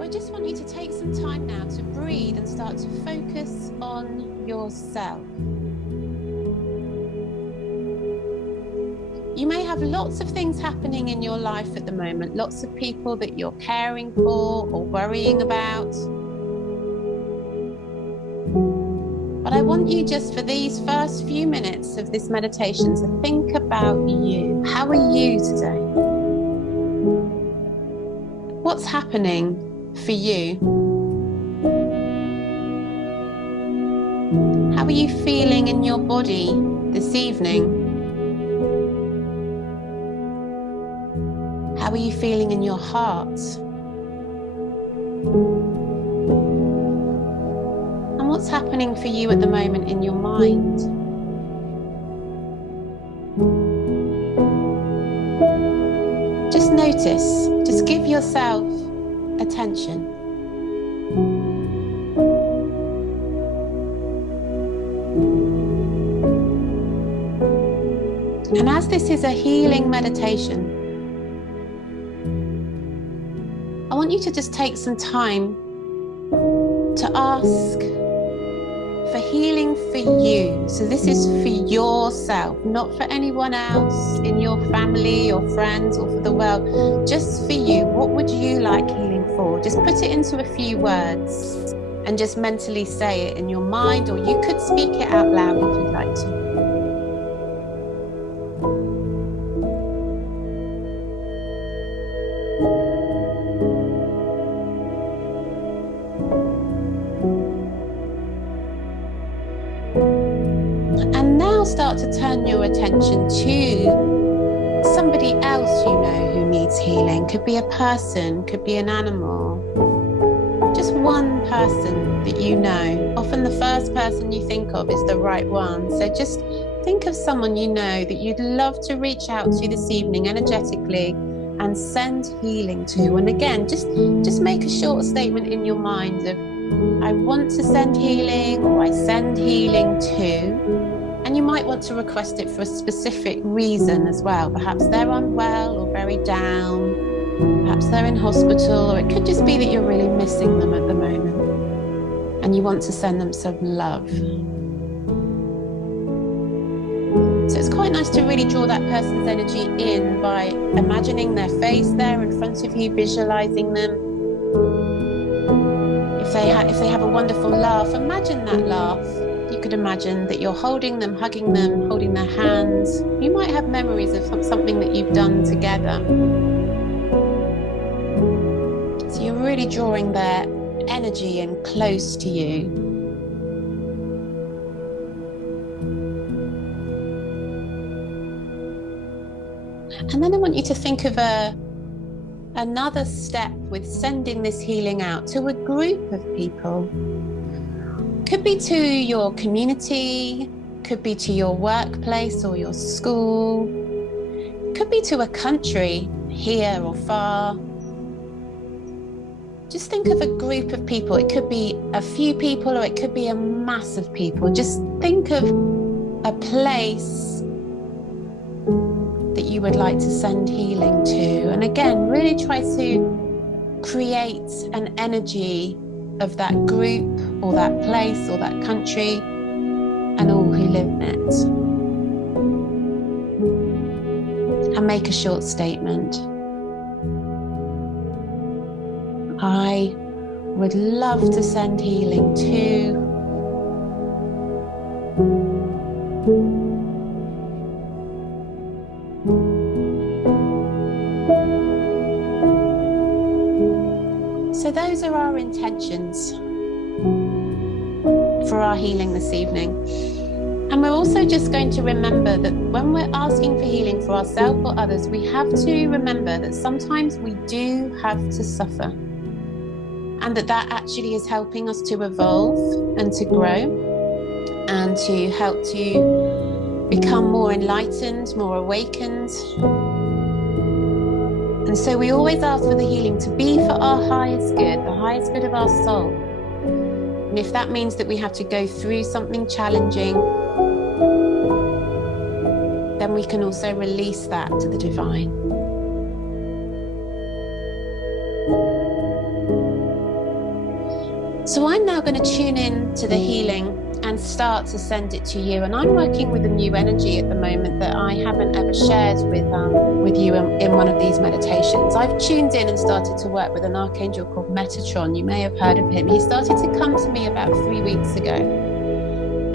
So I just want you to take some time now to breathe and start to focus on yourself. You may have lots of things happening in your life at the moment, lots of people that you're caring for or worrying about. But I want you just for these first few minutes of this meditation to think about you. How are you today? What's happening for you? How are you feeling in your body this evening? How are you feeling in your heart? And what's happening for you at the moment in your mind? Just notice, just give yourself attention. And as this is a healing meditation, I want you to just take some time to ask for healing for you. So this is for yourself, not for anyone else in your family or friends or for the world, just for you. What would you like healing for? Just put it into a few words and just mentally say it in your mind, or you could speak it out loud if you'd like to. And now start to turn your attention to somebody else you know who needs healing. Could be a person, could be an animal. Just one person that you know. Often the first person you think of is the right one. So just think of someone you know that you'd love to reach out to this evening energetically and send healing to. And again, just make a short statement in your mind of, I want to send healing, or I send healing to. And you might want to request it for a specific reason as well. Perhaps they're unwell or very down. Perhaps they're in hospital, or it could just be that you're really missing them at the moment and you want to send them some love. So it's quite nice to really draw that person's energy in by imagining their face there in front of you, visualizing them. If they have a wonderful laugh, imagine that laugh. You could imagine that you're holding them, hugging them, holding their hands. You might have memories of something that you've done together. So you're really drawing their energy in close to you. And then I want you to think of another step with sending this healing out to a group of people. Could be to your community, could be to your workplace or your school, could be to a country here or far. Just think of a group of people. It could be a few people or it could be a mass of people. Just think of a place that you would like to send healing to. And again, really try to create an energy of that group or that place or that country and all who live in it. And make a short statement. I would love to send healing to. So those are our intentions for our healing this evening. And we're also just going to remember that when we're asking for healing for ourselves or others, we have to remember that sometimes we do have to suffer. And that actually is helping us to evolve and to grow and to help to become more enlightened, more awakened. And so we always ask for the healing to be for our highest good, the highest good of our soul. And if that means that we have to go through something challenging, then we can also release that to the divine. So I'm now going to tune in to the healing and start to send it to you. And I'm working with a new energy at the moment that I haven't ever shared with you in one of these meditations. I've tuned in and started to work with an archangel called Metatron. You may have heard of him. He started to come to me about 3 weeks ago.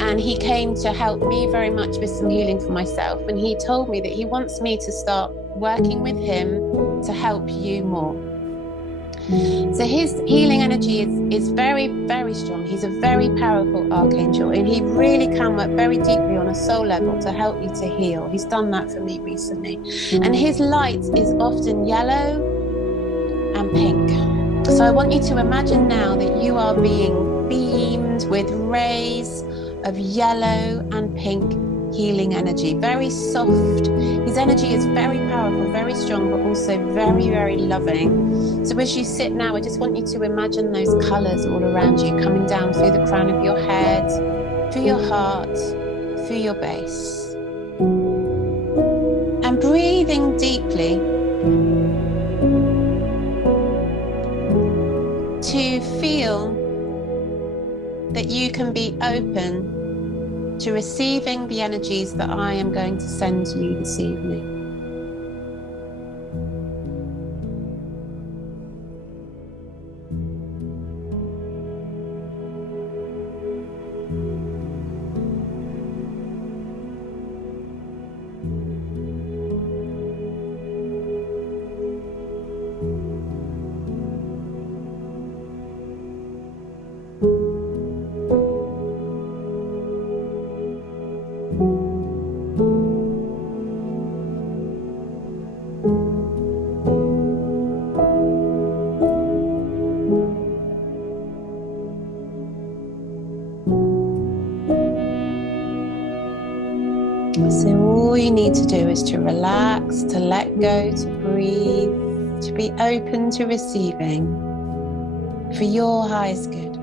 And he came to help me very much with some healing for myself. And he told me that he wants me to start working with him to help you more. So his healing energy is very, very strong. He's a very powerful archangel, and he really can work very deeply on a soul level to help you to heal. He's done that for me recently. And his light is often yellow and pink. So I want you to imagine now that you are being beamed with rays of yellow and pink healing energy, very soft. His energy is very powerful, very strong, but also very, very loving. So as you sit now, I just want you to imagine those colors all around you, coming down through the crown of your head, through your heart, through your base. And breathing deeply to feel that you can be open to receiving the energies that I am going to send to you this evening. So all you need to do is to relax, to let go, to breathe, to be open to receiving for your highest good.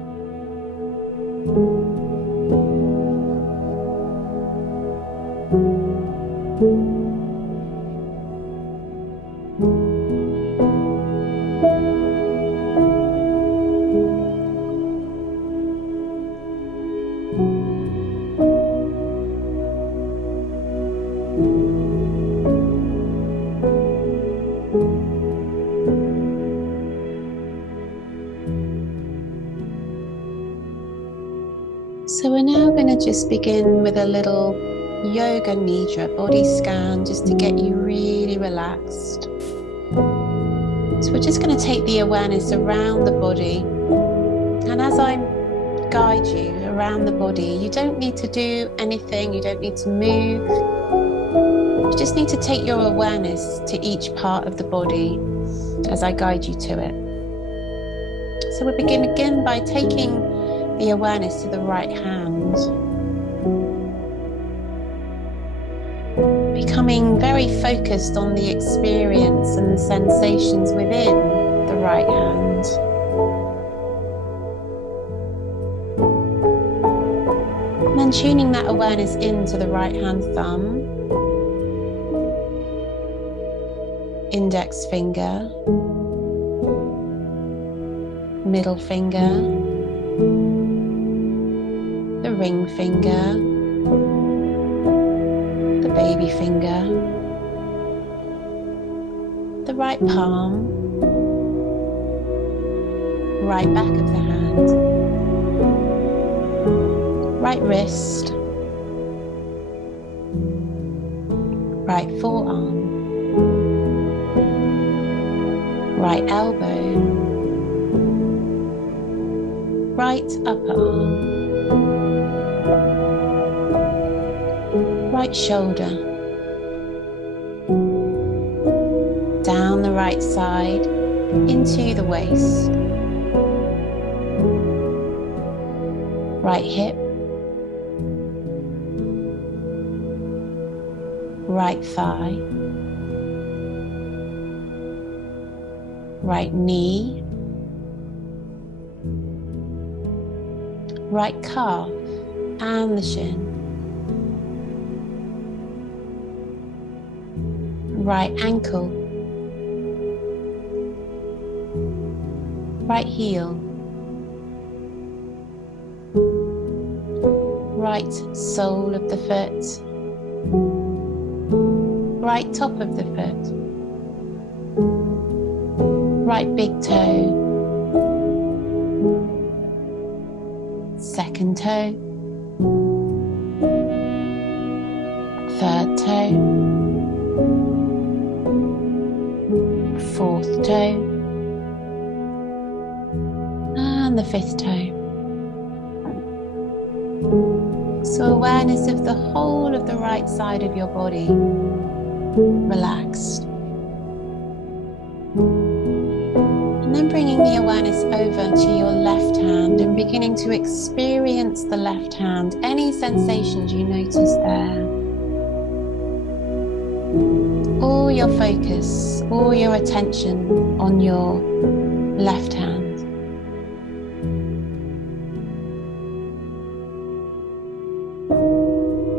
So we're now going to just begin with a little yoga nidra body scan, just to get you really relaxed. So we're just going to take the awareness around the body, and as I guide you around the body, you don't need to do anything, you don't need to move. You just need to take your awareness to each part of the body as I guide you to it. So we begin again by taking the awareness to the right hand, becoming very focused on the experience and the sensations within the right hand. And then tuning that awareness into the right hand thumb, index finger, middle finger, the ring finger, the baby finger, the right palm, right back of the hand, right wrist, right forearm, right elbow, right upper arm, right shoulder, down the right side into the waist, right hip, right thigh, right knee, right calf and the shin, right ankle, right heel, right sole of the foot, right top of the foot, right big toe, second toe, third toe, fourth toe, and the fifth toe. So awareness of the whole of the right side of your body, relaxed. And then bringing the awareness over to your left hand and beginning to experience the left hand, any sensations you notice there. All your focus, all your attention on your left hand.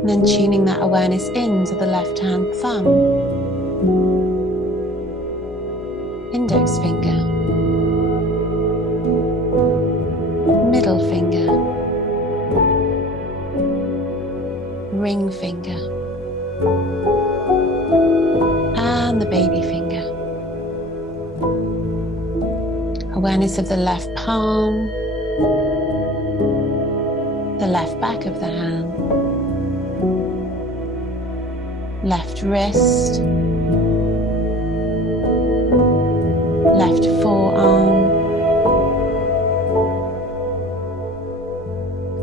And then tuning that awareness into the left hand thumb, index finger, middle finger, ring finger, and the baby finger. Awareness of the left palm, the left back of the hand, left wrist, left forearm,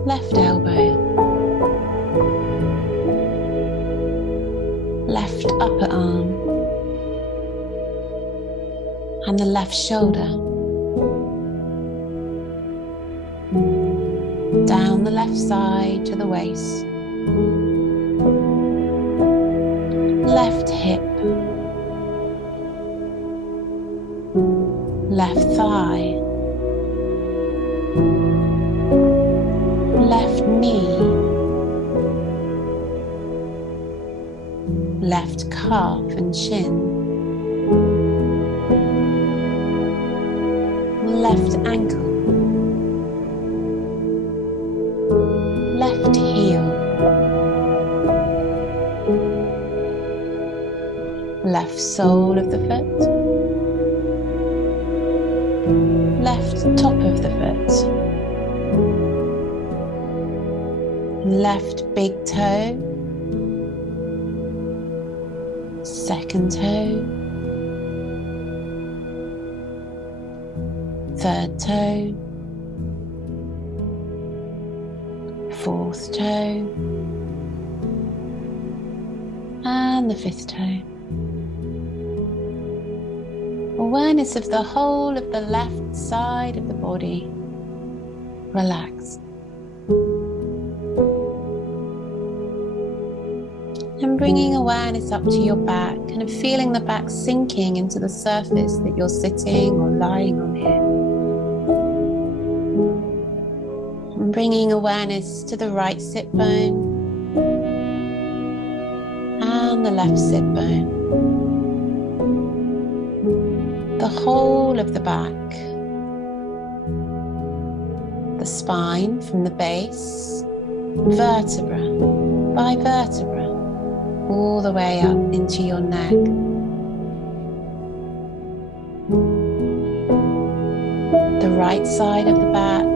left elbow, left upper arm, and the left shoulder, down the left side to the waist, left hip, left thigh, left knee, left calf and shin, left ankle, left heel, left sole of the foot, left top of the foot, left big toe, second toe, third toe, fourth toe, and the fifth toe. Awareness of the whole of the left side of the body, relaxed. And bringing awareness up to your back, kind of feeling the back sinking into the surface that you're sitting or lying on here. And bringing awareness to the right sit bone and the left sit bone. The whole of the back, the spine from the base, vertebra by vertebra, all the way up into your neck. The right side of the back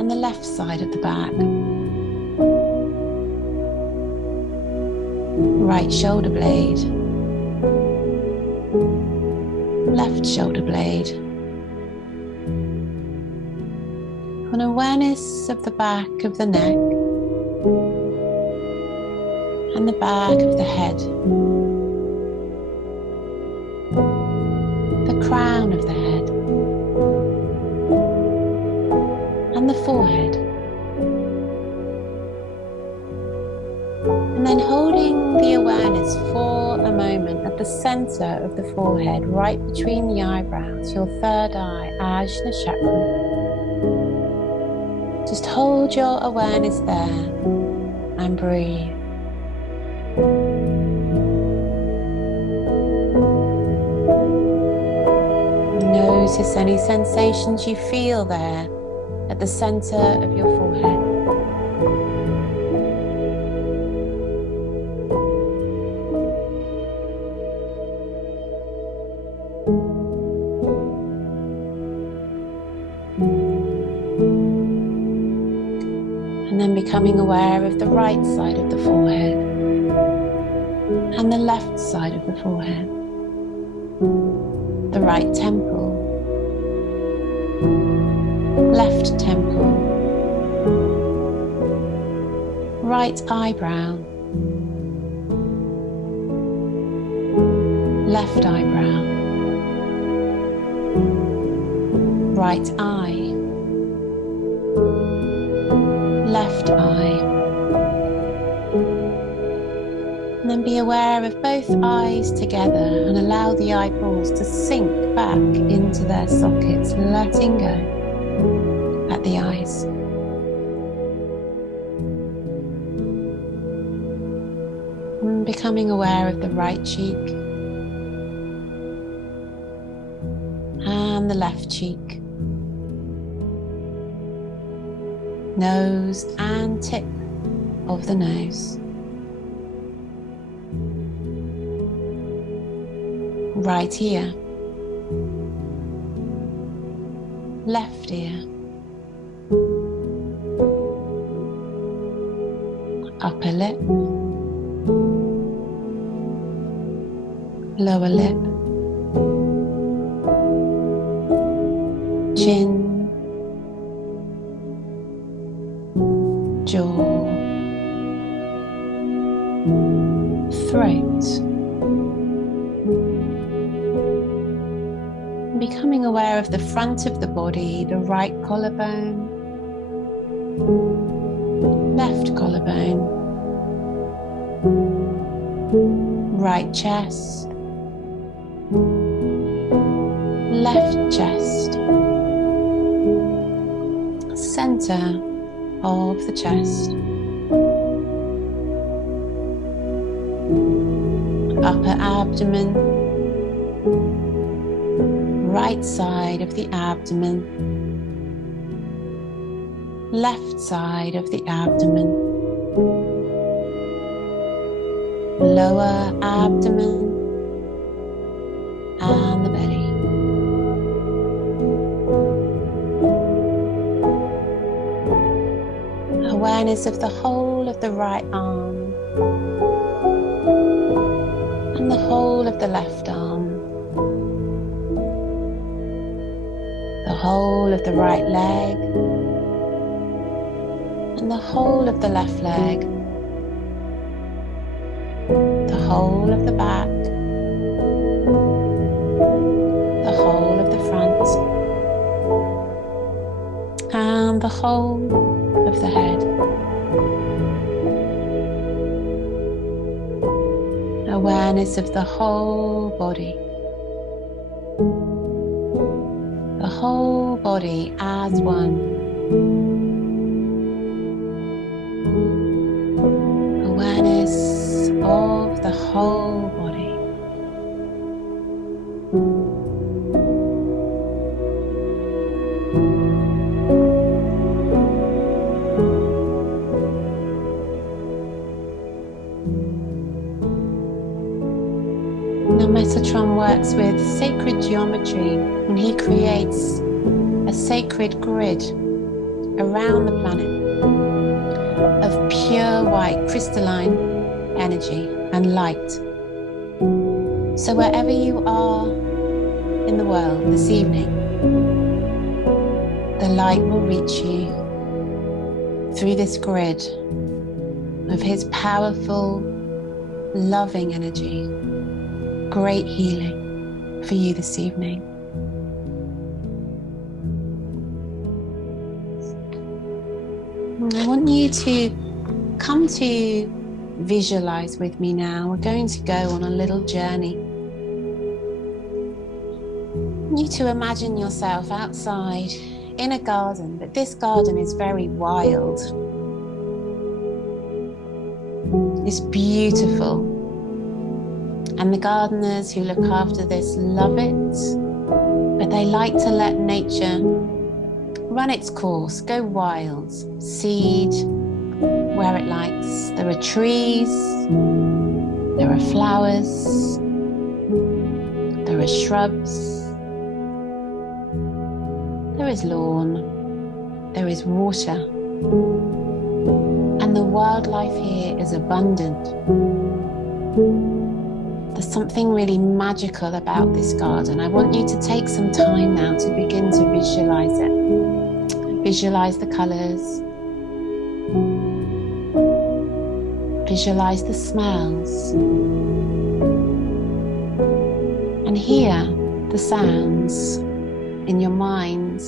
and the left side of the back. Right shoulder blade, left shoulder blade. An awareness of the back of the neck and the back of the head, the crown of the head and the forehead. And then holding the awareness for a moment at the center of the forehead, right between the eyebrows, your third eye, Ajna chakra. Just hold your awareness there and breathe. Notice any sensations you feel there at the center of your forehead. And then becoming aware of the right side of the forehead and the left side of the forehead, the right temple, left temple, right eyebrow, left eyebrow, right eye, left eye. And then be aware of both eyes together and allow the eyeballs to sink back into their sockets, letting go at the eyes. And becoming aware of the right cheek and the left cheek, nose and tip of the nose, right ear, left ear, upper lip, lower lip, chin, jaw, throat. Becoming aware of the front of the body, the right collarbone, left collarbone, right chest, left chest, center of the chest, upper abdomen, right side of the abdomen, left side of the abdomen, lower abdomen, and the belly. Awareness of the whole of the right arm and the whole of the left arm, the whole of the right leg and the whole of the left leg, the whole of the back, the whole of the front, and the whole of the head. Awareness of the whole body. The whole body as one. Awareness of the whole body. Now Metatron works with sacred geometry, and he creates a sacred grid around the planet of pure white crystalline energy and light. So wherever you are in the world this evening, the light will reach you through this grid of his powerful, loving energy. Great healing for you this evening. I want you to come to visualize with me now. We're going to go on a little journey. I want you to imagine yourself outside in a garden, but this garden is very wild. It's beautiful. And the gardeners who look after this love it, but they like to let nature run its course, go wild, seed where it likes. There are trees, there are flowers, there There are shrubs. There is lawn. There is water. And the wildlife here is abundant. There's something really magical about this garden. I want you to take some time now to begin to visualize it. Visualize the colors. Visualize the smells. And hear the sounds in your mind.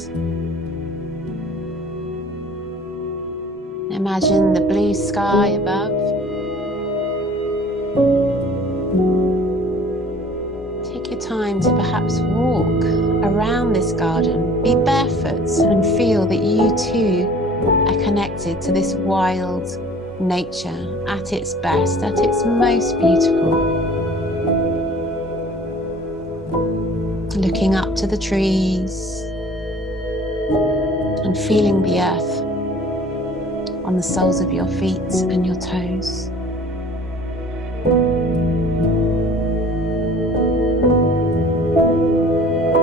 Imagine the blue sky above. Take your time to perhaps walk around this garden. Be barefoot and feel that you too are connected to this wild nature at its best, at its most beautiful. Looking up to the trees and feeling the earth on the soles of your feet and your toes.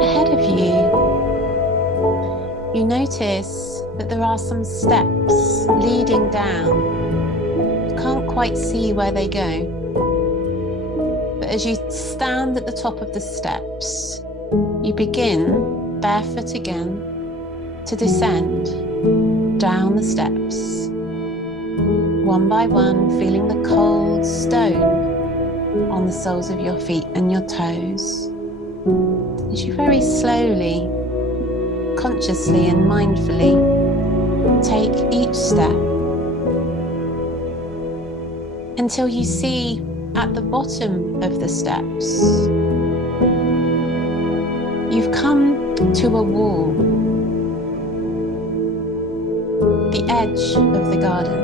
Ahead of you, you notice that there are some steps leading down. You can't quite see where they go. But as you stand at the top of the steps, you begin, barefoot again, to descend down the steps, one by one, feeling the cold stone on the soles of your feet and your toes. As you very slowly, consciously and mindfully take each step until you see at the bottom of the steps, you've come to a wall, the edge of the garden.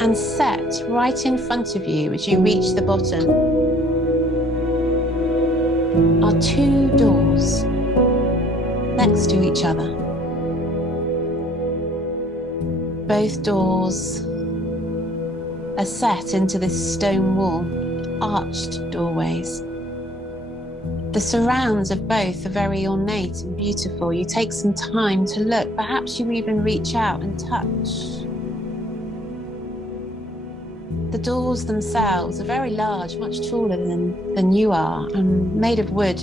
And set right in front of you as you reach the bottom are two doors next to each other. Both doors are set into this stone wall, arched doorways. The surrounds of both are very ornate and beautiful. You take some time to look. Perhaps you even reach out and touch. The doors themselves are very large, much taller than you are, and made of wood.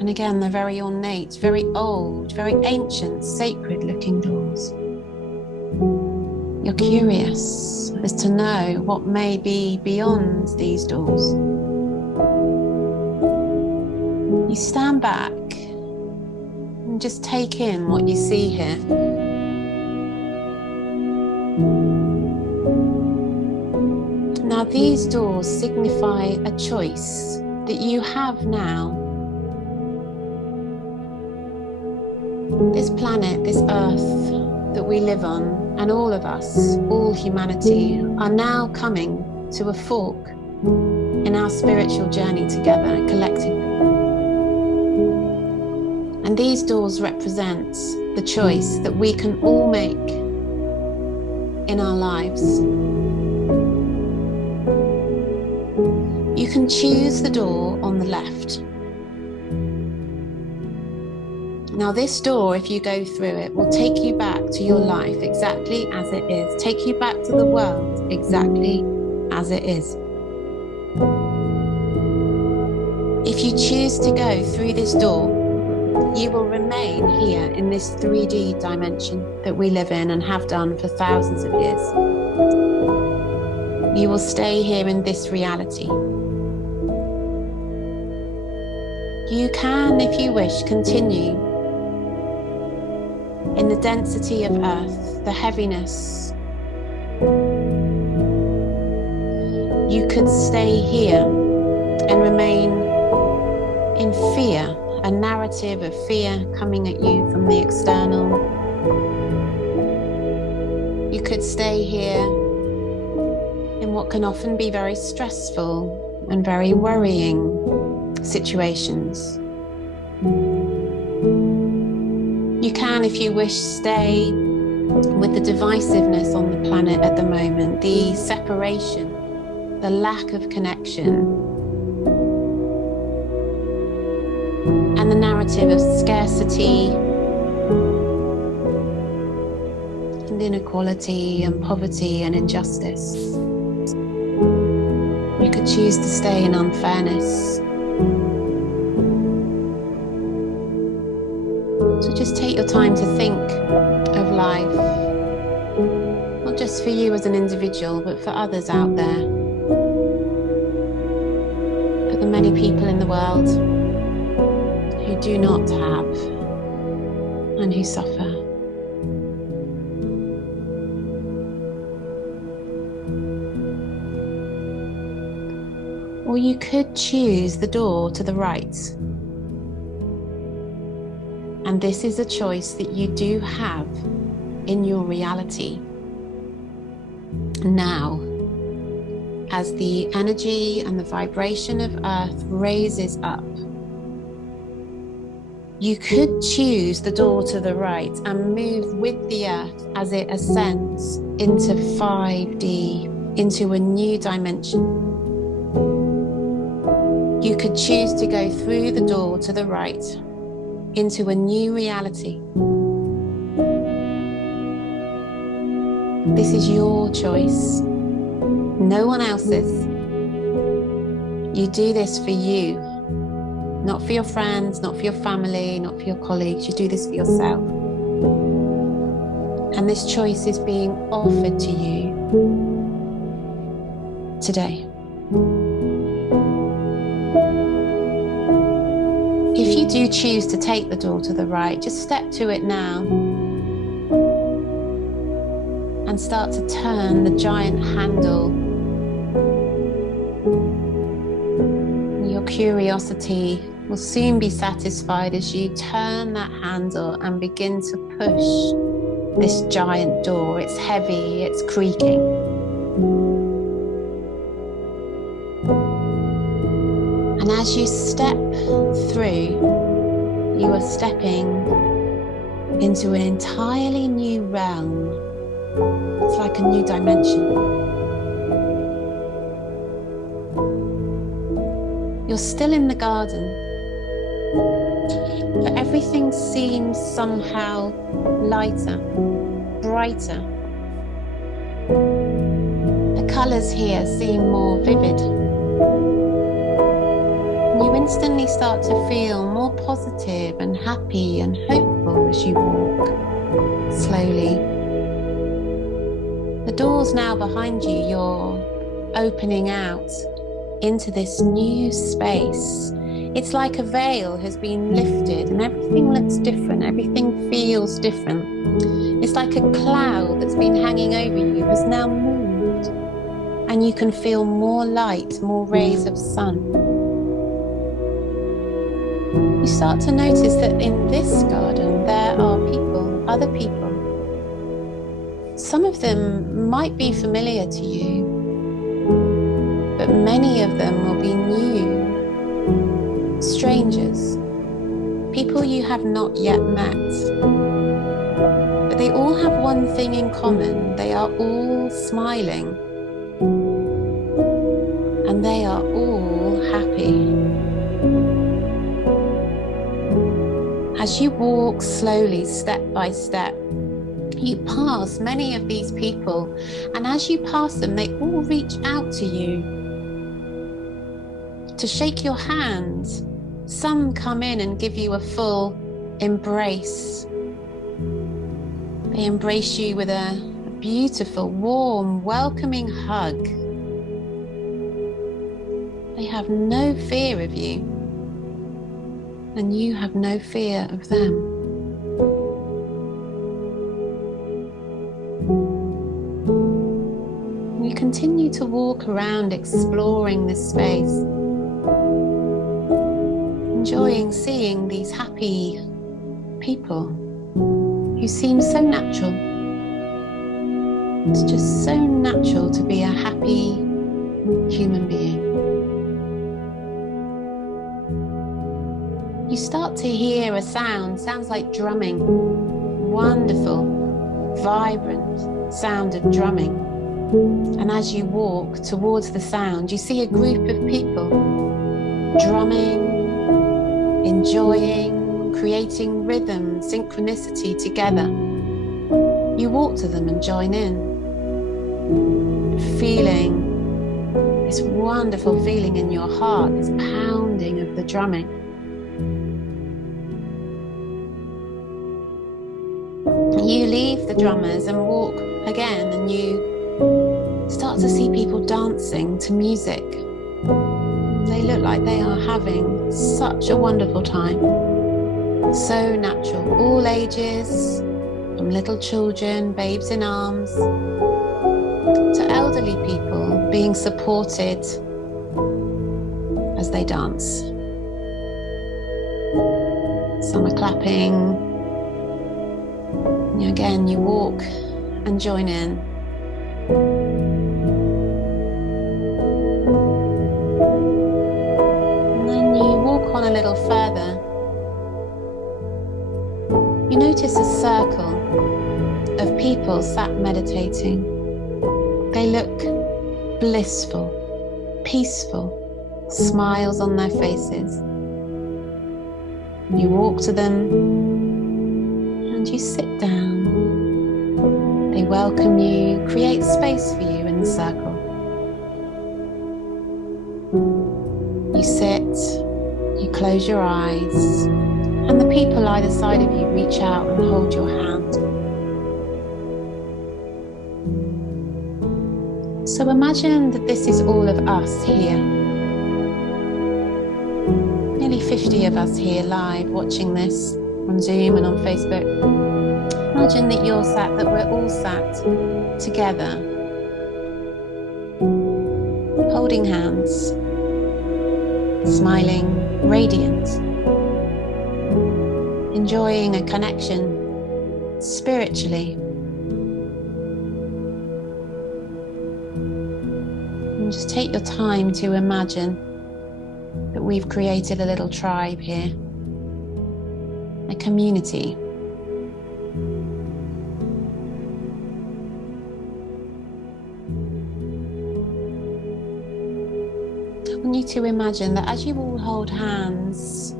And again, they're very ornate, very old, very ancient, sacred-looking doors. You're curious as to know what may be beyond these doors. You stand back and just take in what you see here. Now, these doors signify a choice that you have now. This planet, this earth that we live on, and all of us, all humanity, are now coming to a fork in our spiritual journey together, collectively. And these doors represent the choice that we can all make in our lives. You can choose the door on the left. Now, this door, if you go through it, will take you back to your life exactly as it is. Take you back to the world exactly as it is. If you choose to go through this door, you will remain here in this 3D dimension that we live in and have done for thousands of years. You will stay here in this reality. You can, if you wish, continue in the density of earth, the heaviness. You could stay here and remain in fear, a narrative of fear coming at you from the external. You could stay here in what can often be very stressful and very worrying situations. You can, if you wish, stay with the divisiveness on the planet at the moment, the separation the lack of connection, and the narrative of scarcity and inequality and poverty and injustice. You could choose to stay in unfairness. So just take your time to think of life, not just for you as an individual, but for others out there, for the many people in the world who do not have and who suffer. Or you could choose the door to the right. And this is a choice that you do have in your reality. Now, as the energy and the vibration of Earth raises up, you could choose the door to the right and move with the Earth as it ascends into 5D, into a new dimension. You could choose to go through the door to the right into a new reality. This is your choice, no one else's. You do this for you, not for your friends, not for your family, not for your colleagues. You do this for yourself. And this choice is being offered to you today. If you do choose to take the door to the right, just step to it now and start to turn the giant handle. Your curiosity will soon be satisfied as you turn that handle and begin to push this giant door. It's heavy, it's creaking. And as you step through, you are stepping into an entirely new realm. It's like a new dimension. You're still in the garden, but everything seems somehow lighter, brighter. The colours here seem more vivid. You instantly start to feel more positive and happy and hopeful as you walk slowly. The door's now behind you. You're opening out into this new space. It's like a veil has been lifted and everything looks different. Everything feels different. It's like a cloud that's been hanging over you has now moved, and you can feel more light, more rays of sun. You start to notice that in this garden there are people, other people. Some of them might be familiar to you, but many of them will be new, strangers, people you have not yet met. But they all have one thing in common. They are all smiling, and they are all happy. As you walk slowly, step by step, you pass many of these people, and as you pass them, they all reach out to you to shake your hand. Some come in and give you a full embrace. They embrace you with a beautiful, warm, welcoming hug. They have no fear of you, and you have no fear of them. You continue to walk around exploring this space, enjoying seeing these happy people who seem so natural. It's just so natural to be a happy human being. You start to hear a sound, sounds like drumming. Wonderful, vibrant sound of drumming. And as you walk towards the sound, you see a group of people drumming, enjoying, creating rhythm, synchronicity together. You walk to them and join in, feeling this wonderful feeling in your heart, this pounding of the drumming. You leave the drummers and walk again, and you start to see people dancing to music. They look like they are having such a wonderful time. So natural, all ages, from little children, babes in arms, to elderly people being supported as they dance. Some are clapping. Again, you walk and join in. And then you walk on a little further. You notice a circle of people sat meditating. They look blissful, peaceful, smiles on their faces. You walk to them and you sit down. They welcome you, create space for you in the circle. You sit, you close your eyes, and the people either side of you reach out and hold your hand. So imagine that this is all of us here. Nearly 50 of us here live watching this on Zoom and on Facebook. Imagine that we're all sat together, holding hands, smiling, radiant, enjoying a connection spiritually. And just take your time to imagine that we've created a little tribe here, a community. I want you to imagine that as you all hold hands,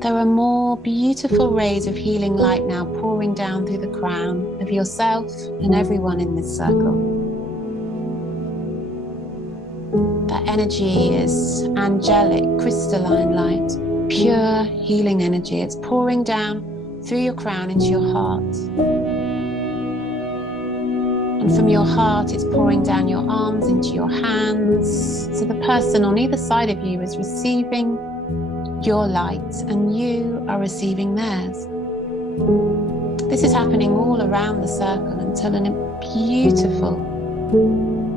there are more beautiful rays of healing light now pouring down through the crown of yourself and everyone in this circle. That energy is angelic, crystalline light, pure healing energy. It's pouring down through your crown into your heart. And from your heart, it's pouring down your arms into your hands. So the person on either side of you is receiving your light and you are receiving theirs. This is happening all around the circle until a beautiful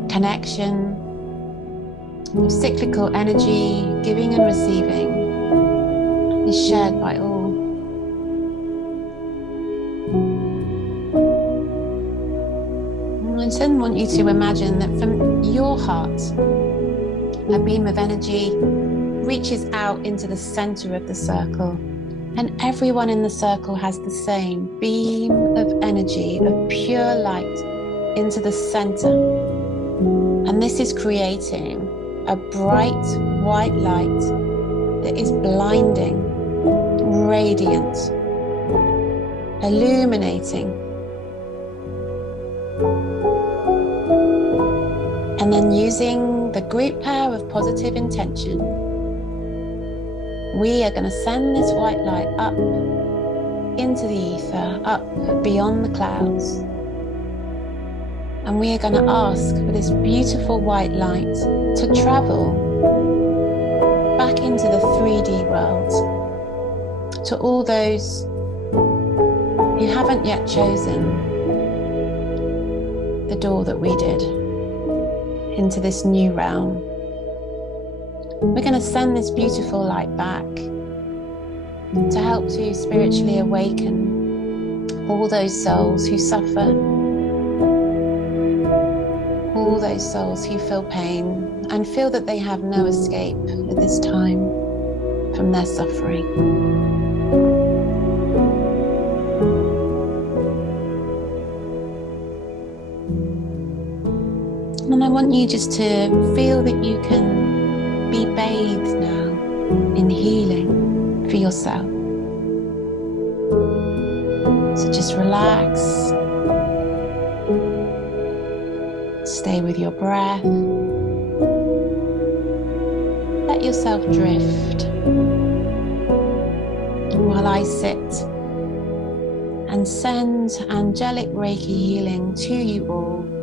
connection of cyclical energy, giving and receiving, is shared by all. I then want you to imagine that from your heart, a beam of energy reaches out into the center of the circle, and everyone in the circle has the same beam of energy, of pure light into the center. And this is creating a bright white light that is blinding, radiant, illuminating. And then using the great power of positive intention, we are going to send this white light up into the ether, up beyond the clouds. And we are going to ask for this beautiful white light to travel back into the 3D world, to all those who haven't yet chosen the door that we did into this new realm. We're going to send this beautiful light back to help to spiritually awaken all those souls who suffer, all those souls who feel pain and feel that they have no escape at this time from their suffering. I want you just to feel that you can be bathed now in healing for yourself. So just relax. Stay with your breath. Let yourself drift while I sit and send angelic Reiki healing to you all.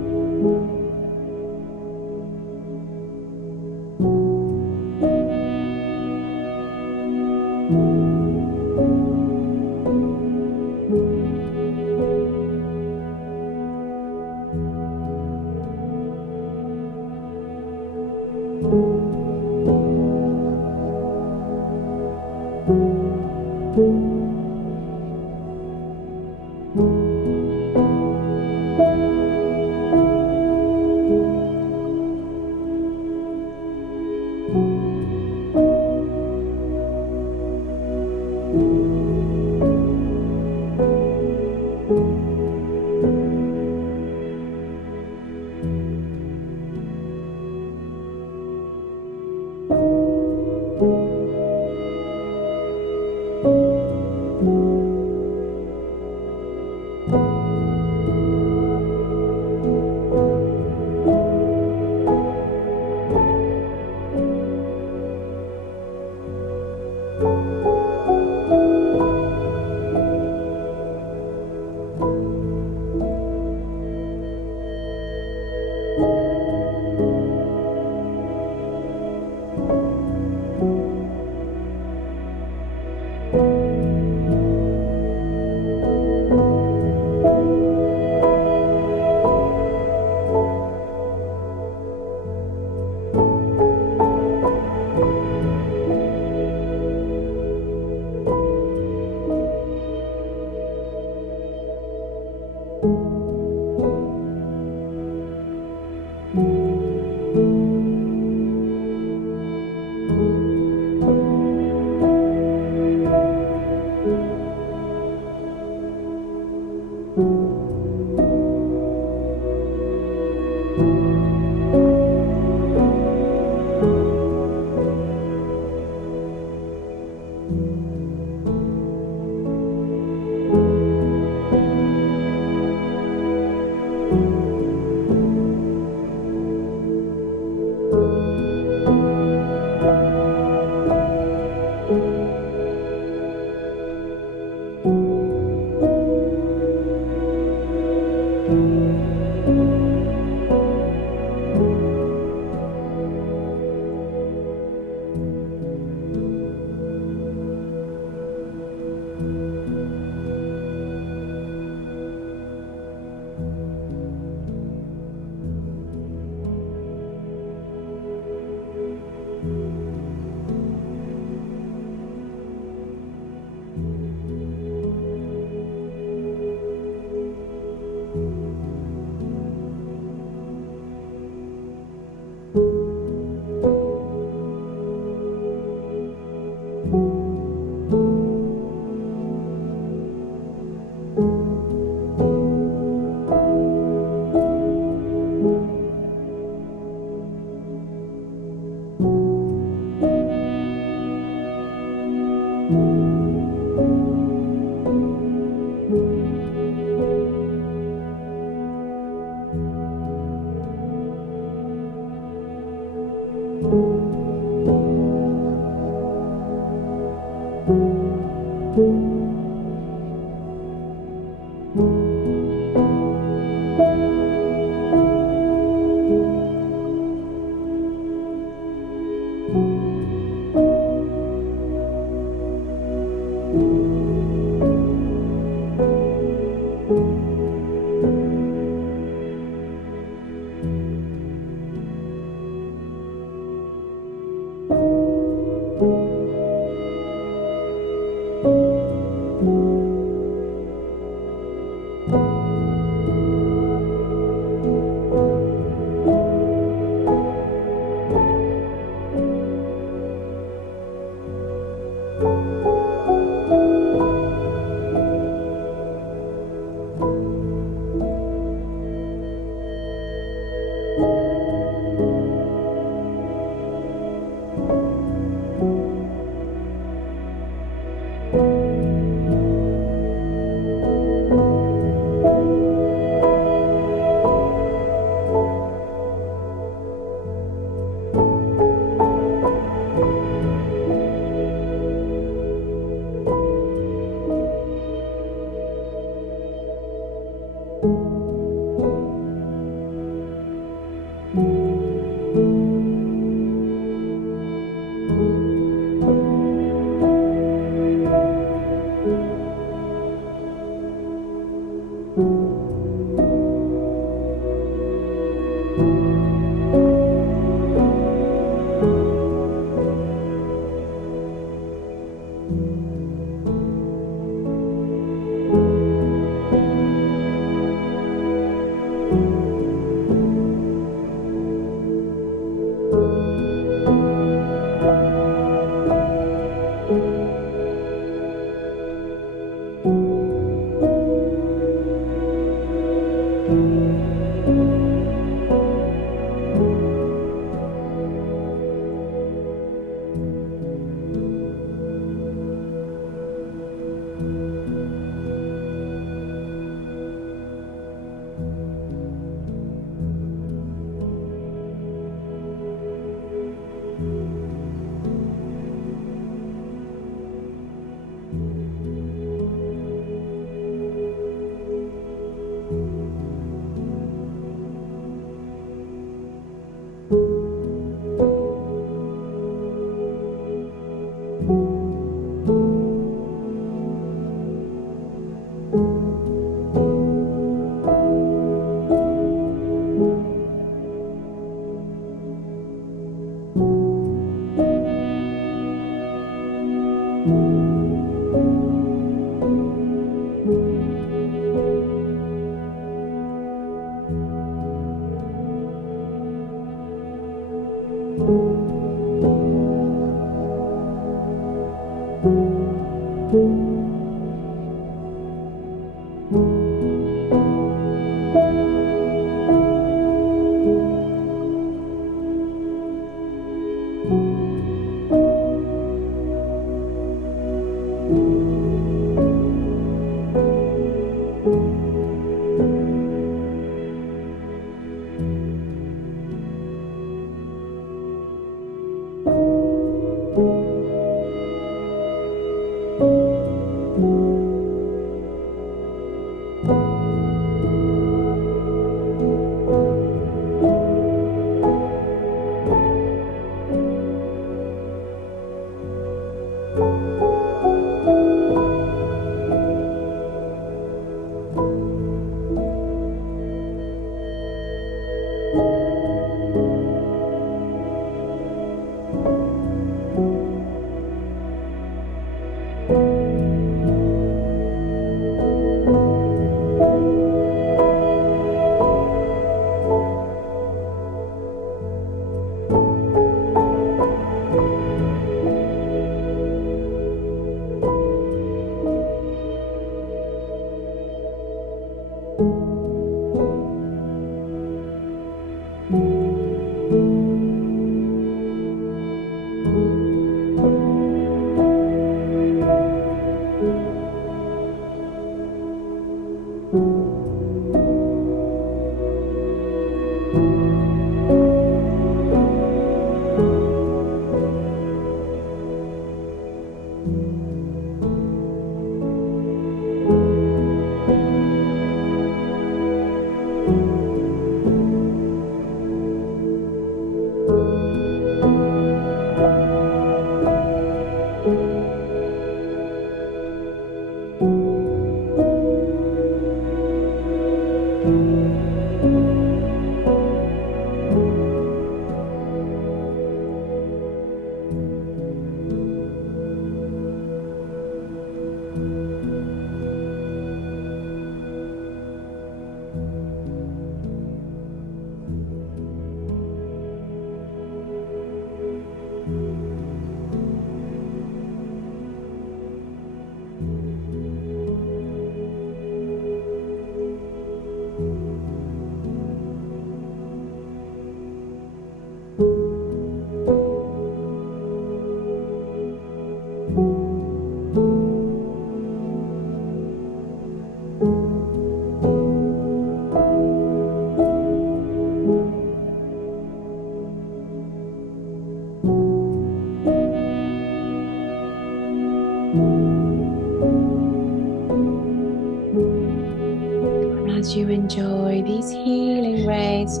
As you enjoy these healing rays,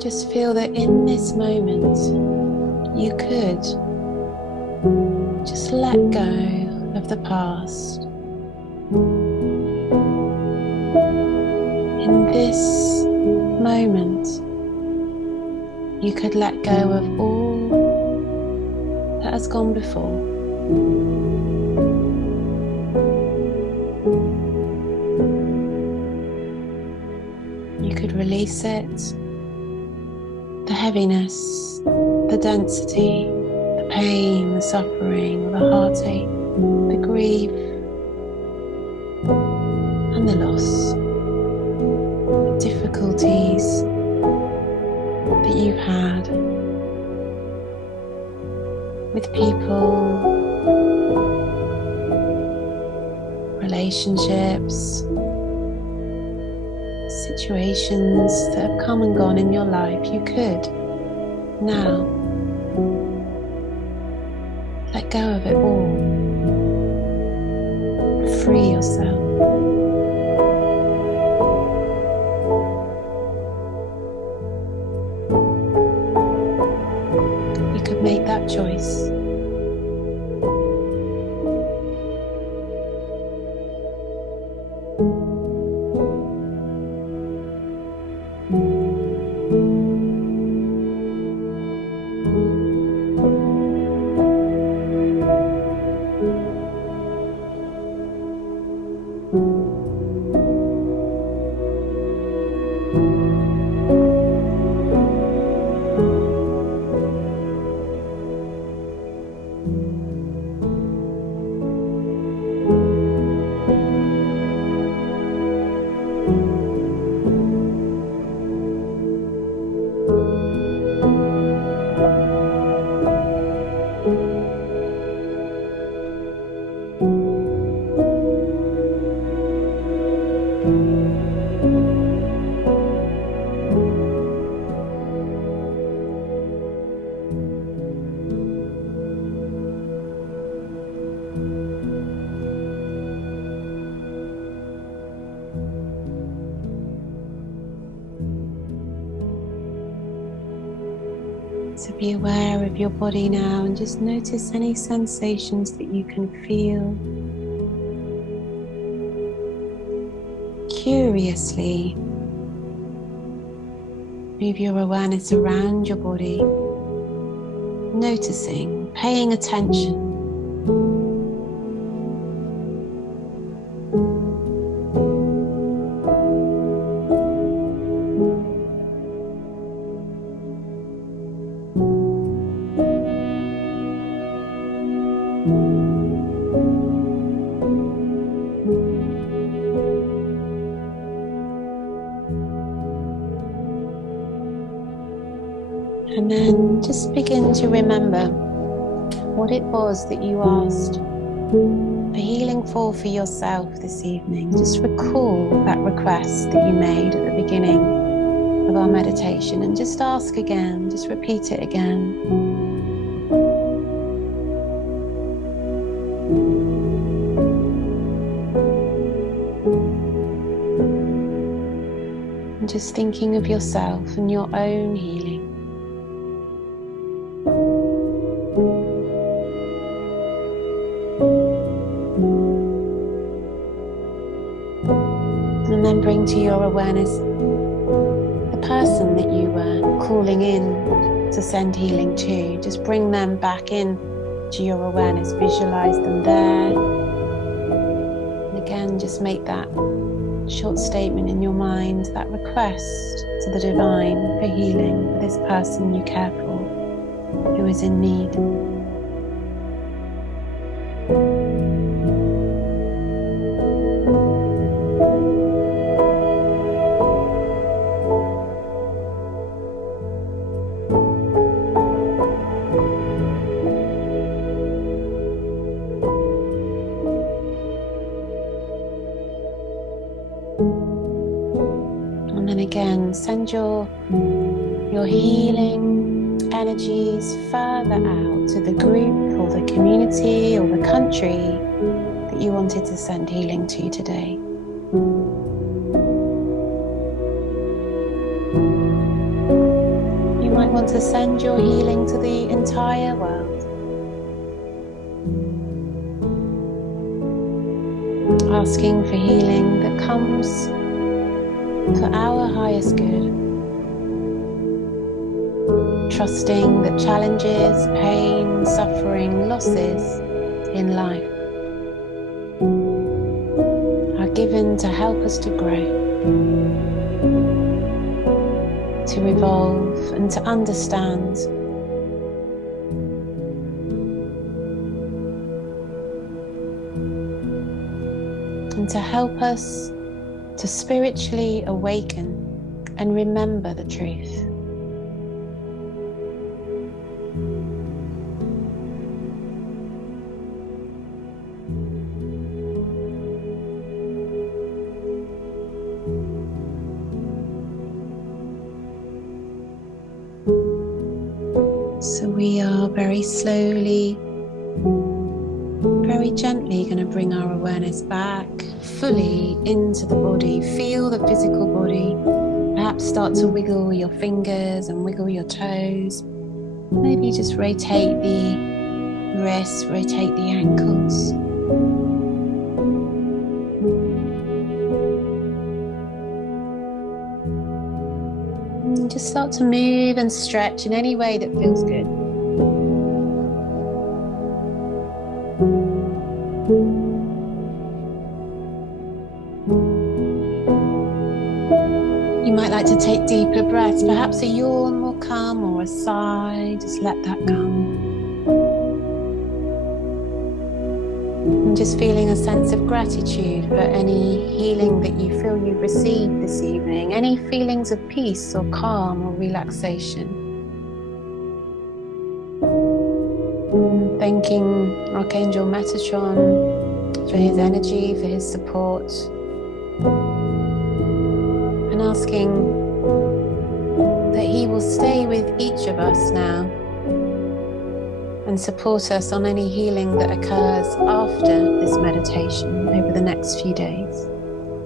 just feel that in this moment you could just let go of the past. In this moment, you could let go of all that has gone before. You could release it, the heaviness, the density, the pain, the suffering, the heartache, the grief, and the loss, the difficulties that you've had with people, relationships, situations that have come and gone in your life. You could now let go of it all. Free yourself. You could make that choice. So be aware of your body now and just notice any sensations that you can feel. Curiously, move your awareness around your body, noticing, paying attention. And then just begin to remember what it was that you asked for healing for yourself this evening. Just recall that request that you made at the beginning of our meditation and just ask again, just repeat it again. And just thinking of yourself and your own healing. And then bring to your awareness the person that you were calling in to send healing to. Just bring them back in to your awareness. Visualize them there. And again, just make that short statement in your mind, that request to the divine for healing for this person you care for, who is in need. And then again, send your healing energies further out to the group or the community or the country that you wanted to send healing to today. You might want to send your healing to the entire world, asking for healing that comes for our highest good, trusting that challenges, pain, suffering, losses in life are given to help us to grow, to evolve and to understand. And to help us to spiritually awaken and remember the truth. So we are very slowly, very gently going to bring our awareness back fully into the body. Feel the physical body. Perhaps start to wiggle your fingers and wiggle your toes. Maybe just rotate the wrists, rotate the ankles. And just start to move and stretch in any way that feels good. You might like to take deeper breaths. Perhaps a yawn will come, or a sigh. Just let that come. And just feeling a sense of gratitude for any healing that you feel you've received this evening. Any feelings of peace or calm or relaxation. And thanking Archangel Metatron for his energy, for his support. And asking that he will stay with each of us now and support us on any healing that occurs after this meditation over the next few days.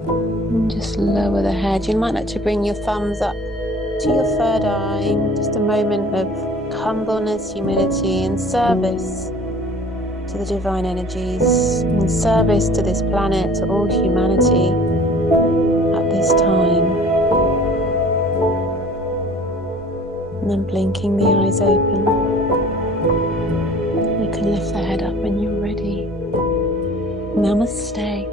And just lower the head. You might like to bring your thumbs up to your third eye. Just a moment of humbleness, humility, and service to the divine energies, and service to this planet, to all humanity at this time. And then blinking the eyes open. You can lift the head up when you're ready. Namaste.